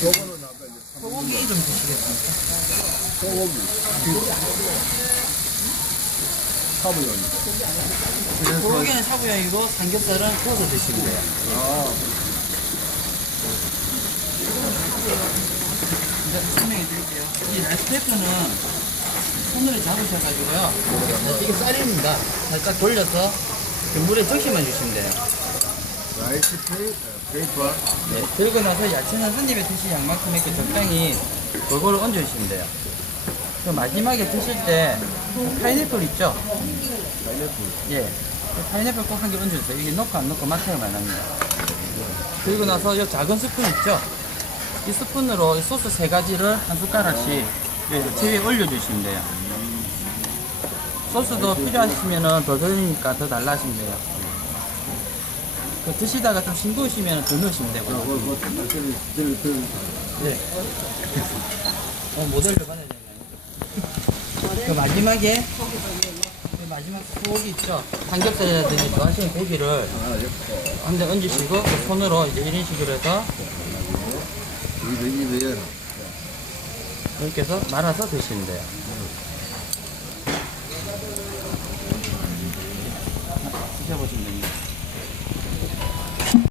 소고기 좀 드시겠습니까? 소고기. 사부yon. 소고기는 샤브양이고 삼겹살은 구워서 드시면 돼요. 아, 이제 설명해 드릴게요. 이 라이스페이퍼는 손으로 잡으셔가지고요. 네, 이게 쌀입니다. 살짝 돌려서 그 물에 적시만 주시면 돼요. 라이스 페이, 페이퍼. 네, 그리고 나서 야채는 한 입에 드실 양만큼 이렇게 적당히 골고루 얹어주시면 돼요. 그 마지막에 드실 때 파인애플 있죠? 파인애플. 예. 그 파인애플 꼭 한 개 얹어주세요. 이게 넣고 안 넣고 맛 차이가 많이 납니다. 그리고 나서 이 작은 스푼 있죠? 이 스푼으로 이 소스 세 가지를 한 숟가락씩 제 위에 올려주시면 돼요. 소스도 필요하시면 더 넣으니까 더 달라 하시면 돼요. 그 드시다가 좀 싱거우시면 더 넣으시면 되고요. 뭐, 뭐, 들, 들, 들. 네. 어, 모델을 받아야 되나요? 그 마지막에 그 마지막 소고기 있죠? 삼겹살이라든지 좋아하시는 고기를 아, 이거. 한대 얹으시고 그 손으로 이제 이런 식으로 해서. 이렇게 해서 말아서 드시면 돼요. 드셔보시면 됩니다.